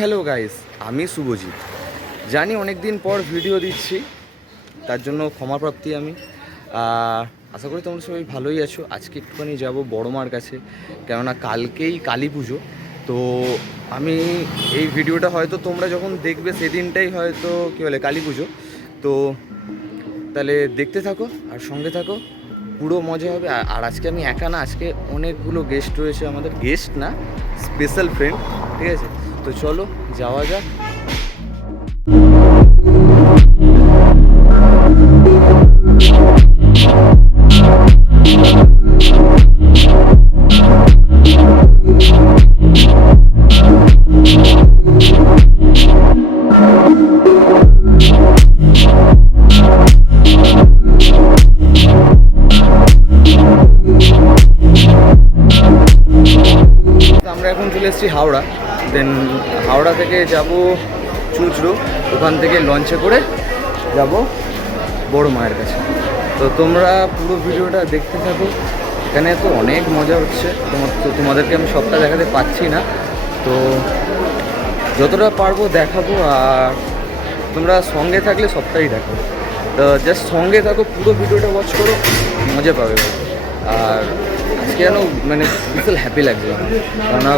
Hello guys, আমি শুভজিৎ। জানি অনেক দিন পর ভিডিও দিচ্ছি, তার জন্য ক্ষমাপ্রাপ্তি আমি। আশা করি তোমরা সবাই ভালোই আছো। আজকে একটুখানি যাব বড় মার কাছে, কেননা কালকেই কালী পুজো। তো আমি এই ভিডিওটা হয়তো তোমরা যখন দেখবে সেদিনটাই হয়তো কী বলে কালী পুজো। তো তাহলে দেখতে থাকো আর সঙ্গে থাকো, পুরো মজা হবে। আর আজকে আমি একা না, আজকে অনেকগুলো গেস্ট রয়েছে, আমাদের গেস্ট না, স্পেশাল ফ্রেন্ড। ঠিক আছে, তো চলো যাওয়া যাক। আমরা এখন চলে এসেছি হাওড়া। দেন হাওড়া থেকে যাব চুঁচড়ো, ওখান থেকে লঞ্চে করে যাব বড় মায়ের কাছে। তো তোমরা পুরো ভিডিওটা দেখতে থাকো, এখানে তো অনেক মজা হচ্ছে। তোমাদেরকে আমি সবটা দেখাতে পাচ্ছি না, তো যতটা পারবো দেখাবো। আর তোমরা সঙ্গে থাকলে সবটাই দেখো। তো জাস্ট সঙ্গে থাকো, পুরো ভিডিওটা ওয়াচ করো, মজা পাবে। আর আজকে যেন মানে বিশাল হ্যাপি লাগছে আমার, কেননা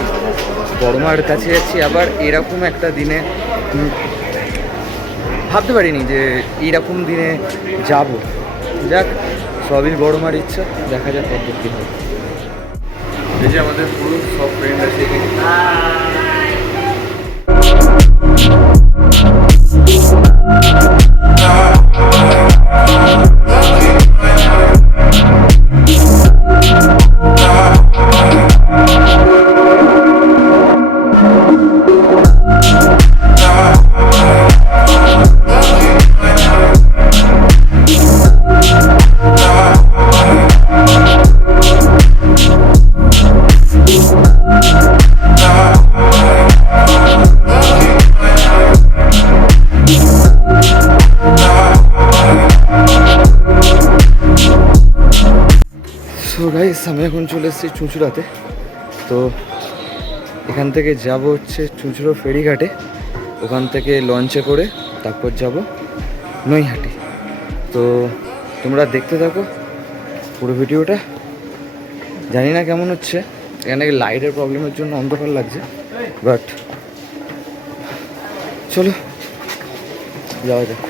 বড় মার কাছে যাচ্ছি। আবার এরকম একটা দিনে ভাবতে পারিনি যে এইরকম দিনে যাব। যাক, সবই বড় মার ইচ্ছা, দেখা যাক কত কী হয়। এই যে আমাদের পুরো সব ফ্রেন্ড আছে। সো গাইস, আমি এখন চলে এসেছি চুঁচুড়াতে। তো এখান থেকে যাব হচ্ছে চুঁচুড়ো ফেরিঘাটে, ওখান থেকে লঞ্চে করে তারপর যাব নৈহাটি। তো তোমরা দেখতে থাকো পুরো ভিডিওটা। জানি না কেমন হচ্ছে, এখানে লাইটের প্রবলেমের জন্য অন্ধকার লাগছে, বাট চলো যাওয়া যাক।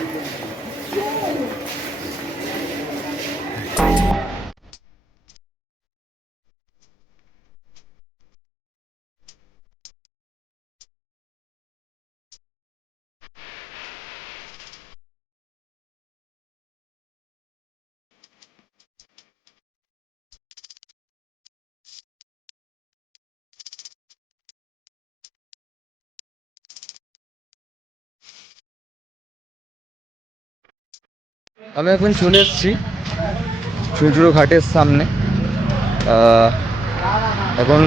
আমি এখন চলে এসেছি চুঁচুড়ো ঘাটের সামনে। এখন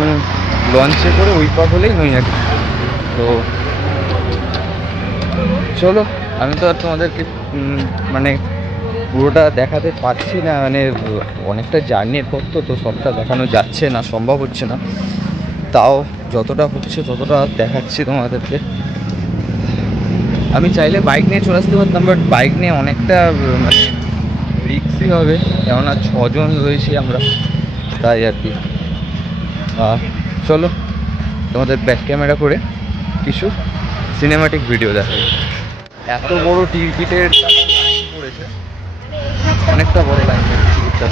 লঞ্চে করে ওই পার হলেই নৈহাটি। তো চলো, আমি তো আর তোমাদেরকে মানে পুরোটা দেখাতে পারছি না, মানে অনেকটা জার্নির পর তো সবটা দেখানো যাচ্ছে না, সম্ভব হচ্ছে না। তাও যতটা হচ্ছে ততটা দেখাচ্ছি তোমাদেরকে। আমি চাইলে বাইক নিয়ে চলে আসতে পারতাম, বাট বাইক নিয়ে অনেকটা মানে রিক্সই হবে, কেননা 6 জন রয়েছি আমরা, তাই আর কি। চলো তোমাদের ব্যাক ক্যামেরা করে কিছু সিনেমাটিক ভিডিও দেখাই। এত বড় টিকিটের লাইন পড়েছে, অনেকটা বড় লাইন টিকিটটা।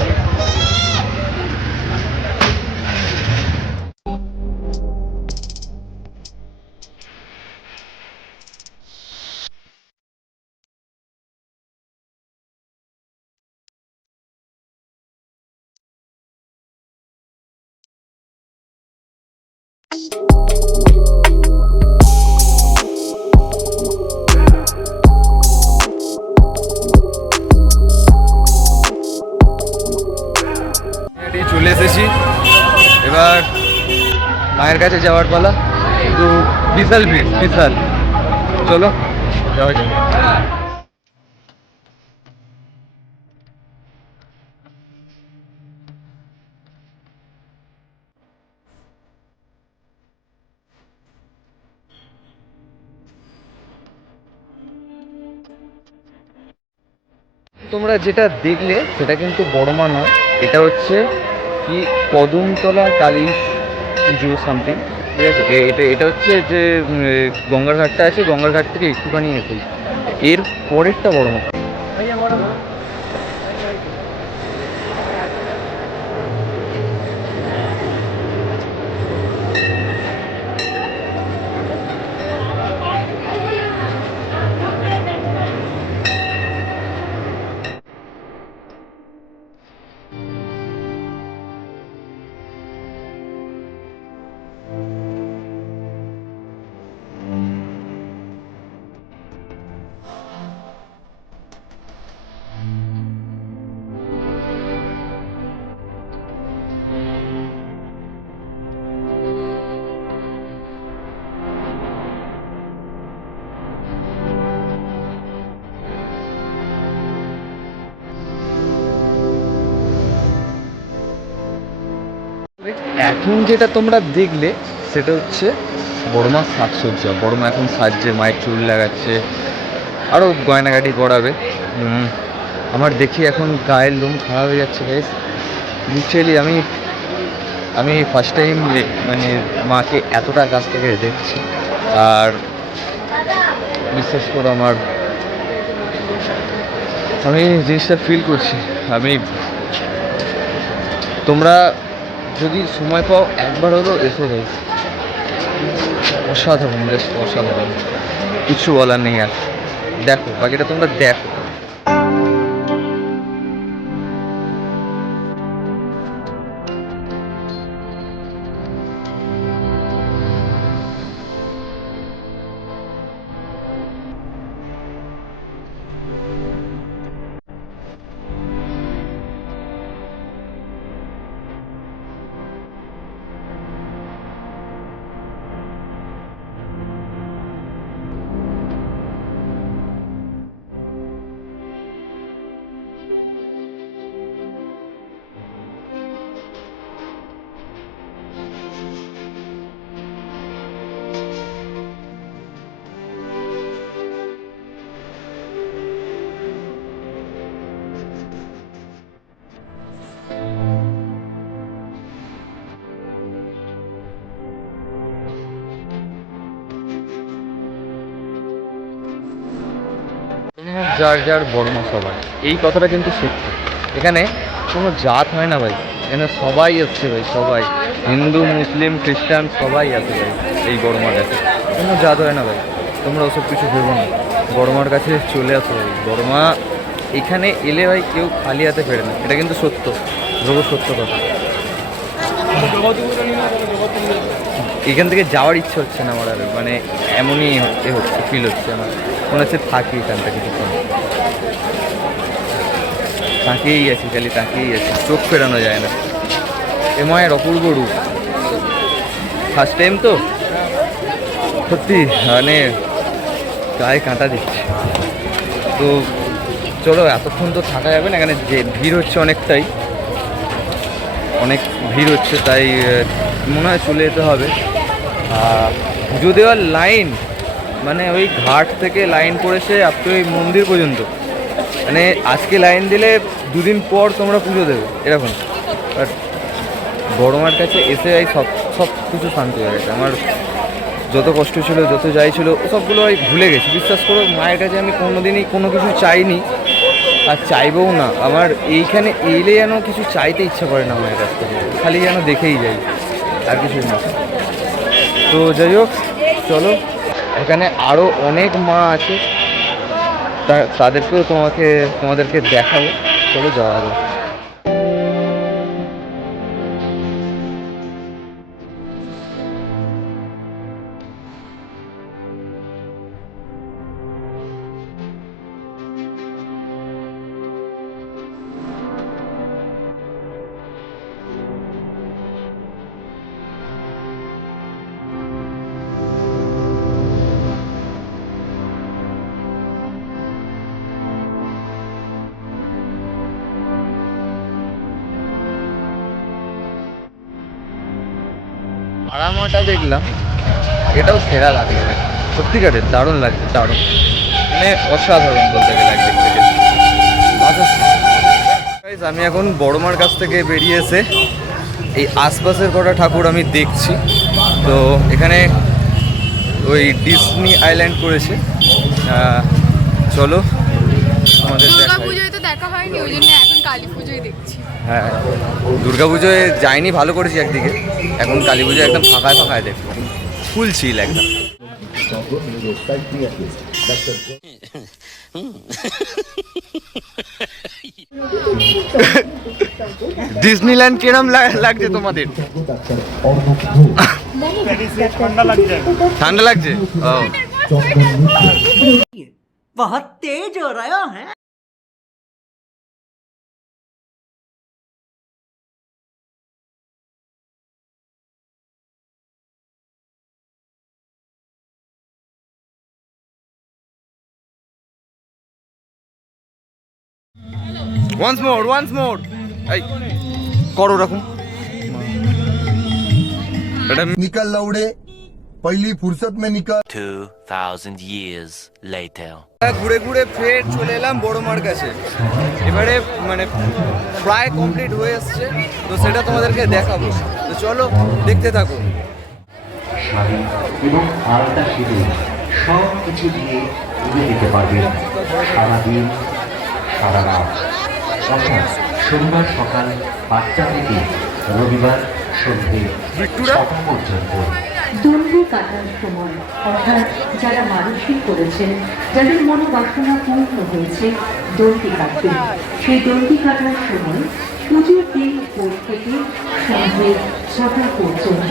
চলে এসেছি, এবার মায়ের কাছে যাওয়ার পালা। কিন্তু বিশাল ভিড়, বিশাল। চলো যাওয়া যাক। তোমরা যেটা দেখলে সেটা কিন্তু বড়মা নয়, এটা হচ্ছে কি কদমতলা কালী পুজো সামথিং, ঠিক আছে। এটা হচ্ছে যে গঙ্গার ঘাটটা আছে, গঙ্গার ঘাট থেকে একটুখানি এসেই এর পরেরটা বড়মা। এখন যেটা তোমরা দেখলে সেটা হচ্ছে বড়মার সাজসজ্জা। বড়মা এখন সাজছে, মায়ের চুল লাগাচ্ছে, আরও গয়নাগাটি পরাবে। আমার দেখি এখন গায়ের লোম খারাপ হয়ে যাচ্ছে গাইস, লিটারেলি। আমি ফার্স্ট টাইম মানে মাকে এতটা কাছ থেকে দেখছি, আর বিশেষ করে আমি জিনিসটা ফিল করছি। তোমরা যদি সময় পাও একবার হলেও এসে যাই, অসাধারণ, বেশ অসাধারণ, কিছু বলার নেই। আর দেখো বাকিটা তোমরা দেখো। যার যার বর্ণ সবাই, এই কথাটা কিন্তু সত্যি। এখানে কোনো জাত হয় না ভাই, এখানে সবাই আসছে ভাই, সবাই, হিন্দু মুসলিম খ্রিস্টান সবাই আছে ভাই এই বড়মার কাছে। কোনো জাত হয় না ভাই, তোমরা ওসব কিছু ভেবো না। বড়মার কাছে চলে আসো ভাই, বড়মা এখানে এলে ভাই কেউ খালি হাতে ফেরে না, এটা কিন্তু সত্য, সত্য কথা। এখান থেকে যাওয়ার ইচ্ছে হচ্ছে না আমার, আর মানে এমনই হচ্ছে ফিল হচ্ছে আমার, মনে হচ্ছে থাকি এখানটা কিছুক্ষণ, তাকিয়েই আছি, খালি তাকিয়েই আছি, চোখ ফেরানো যায় না। এ মায়ের অপূর্ব রূপ, ফার্স্ট টাইম তো সত্যি মানে গায়ে কাঁটা দিচ্ছে। তো চলো, এতক্ষণ তো থাকা যাবে না, এখানে যে ভিড় হচ্ছে অনেক ভিড় হচ্ছে, তাই মনে হয় চলে যেতে হবে। পুজো দেওয়ার লাইন মানে ওই ঘাট থেকে লাইন পড়েছে আপনি ওই মন্দির পর্যন্ত, মানে আজকে লাইন দিলে দুদিন পর তোমরা পুজো দেবে এরকম। বাট বড়মার কাছে এসে সব কিছু শান্তি হয়ে গেছে। আমার যত কষ্ট ছিল, যত যাই ছিল, সবগুলো আমি ভুলে গেছি। বিশ্বাস করো, মায়ের কাছে আমি কোনোদিনই কোনো কিছু চাইনি আর চাইবও না। আমার এইখানে এলে যেন কিছু চাইতে ইচ্ছা করে না মায়ের কাছ থেকে, খালি যেন দেখেই যাই, আর কিছুই না। তো যাই হোক, চলো, এখানে আরও অনেক মা আছে, তাদেরকেও তোমাদেরকে দেখাবো। চলো যাওয়া যাবে। পাড়ামাটা দেখলাম, এটাও সেরা লাগলো, সত্যিকারের দারুণ লাগছে, দারুণ, মানে অসাধারণ বলতে গেলে একদিক থেকে। ভাষার আমি এখন বড় মার কাছ থেকে বেরিয়ে এসে এই আশপাশের কটা ঠাকুর আমি দেখছি। তো এখানে ওই ডিজনি আইল্যান্ড করেছে, চলো আমাদের দুর্গা পুজোয় তো দেখা হয়নি, ওই জন্য এখন কালী পুজোয় দেখছি। হ্যাঁ, দুর্গা পুজোয় যাইনি, ভালো করেছি একদিকে। এখন কালী পুজোয় একদম ফাঁকায় ফাঁকায় দেখবো, ফুল ছিল একদম। ডিজনিল্যান্ড কিরম লাগছে তোমাদের? ঠান্ডা লাগছে? बहुत तेज हो रहा है। once more এই করো রকম এটা निकल लौड़े पहली फुर्सत में निकल। 2000 years later. ঘুরে ঘুরে ফের চলে এলাম বড় মার কাছে। এবারে মানে প্রায় কমপ্লিট হয়ে এসছে, তো সেটা তোমাদেরকে দেখাবো। তো চলো দেখতে থাকো। শাড়ি এবং আলাদা সিঁদুর সব কিছু দিয়ে পুজো দিতে পারবেন সারাদিন সারা রাত, অর্থাৎ সোমবার সকাল 5টা থেকে রবিবার সন্ধ্যে 6টা পর্যন্ত। দণ্ডি কাটার সময়, অর্থাৎ যারা মানসিক করেছেন, যাদের মনোবাসনা পূর্ণ হয়েছে, দণ্ডি কাটবেন। সেই দণ্ডি কাটার সময় পুজোর দিন ভোর থেকে সন্ধ্যে 6টা পর্যন্ত।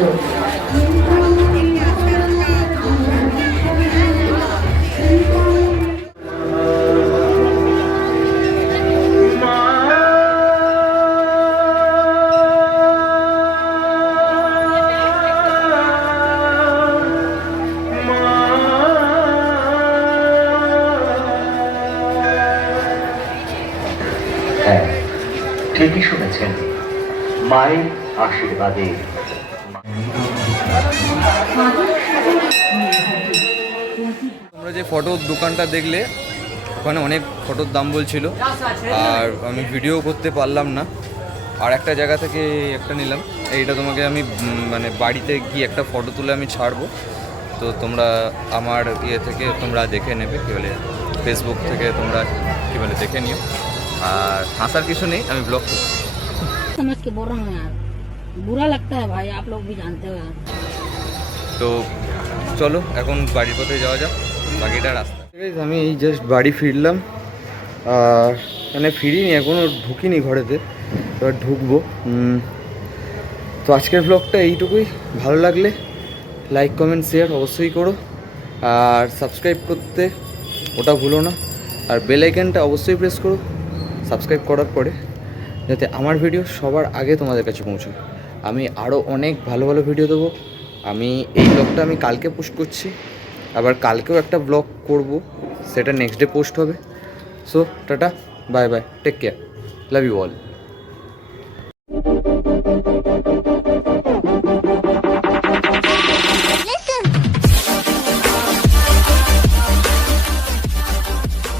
হ্যাঁ, ঠিকই শুনেছেন, মায়ের আশীর্বাদে। তোমরা যে ফটোর দোকানটা দেখলে, ওখানে অনেক ফটোর দাম বলছিল, আর আমি ভিডিও করতে পারলাম না। আর একটা জায়গা থেকে একটা নিলাম, এইটা তোমাকে আমি মানে বাড়িতে গিয়ে একটা ফটো তুলে আমি ছাড়বো। তো তোমরা আমার ইয়ে থেকে তোমরা দেখে নেবে, কী বলে ফেসবুক থেকে তোমরা কী বলে দেখে নিও। আর হাসার কিছু নেই, আমি ব্লগ করছি। समझ के बोल रहा हूँ यार, बुरा लगता है भाई, आप लोग भी जानते हो यार। তো চলো এখন বাড়ির পথে যাওয়া যাক, বাকিটা রাস্তা। আমি এই জাস্ট বাড়ি ফিরলাম, আর মানে ফিরিনি এখনও, ঢুকিনি ঘরেতে, এবার ঢুকবো। তো আজকের ব্লগটা এইটুকুই। ভালো লাগলে লাইক কমেন্ট শেয়ার অবশ্যই করো, আর সাবস্ক্রাইব করতে ওটা ভুলো না, আর বেল আইকনটা অবশ্যই প্রেস করো সাবস্ক্রাইব করার পরে, যাতে আমার ভিডিও সবার আগে তোমাদের কাছে পৌঁছায়। আমি আরও অনেক ভালো ভালো ভিডিও দেবো। আমি এই ব্লগটা আমি কালকে পোস্ট করছি, আবার কালকেও একটা ব্লগ করব, সেটা নেক্সট ডে পোস্ট হবে। So tata, bye bye, take care, love you all.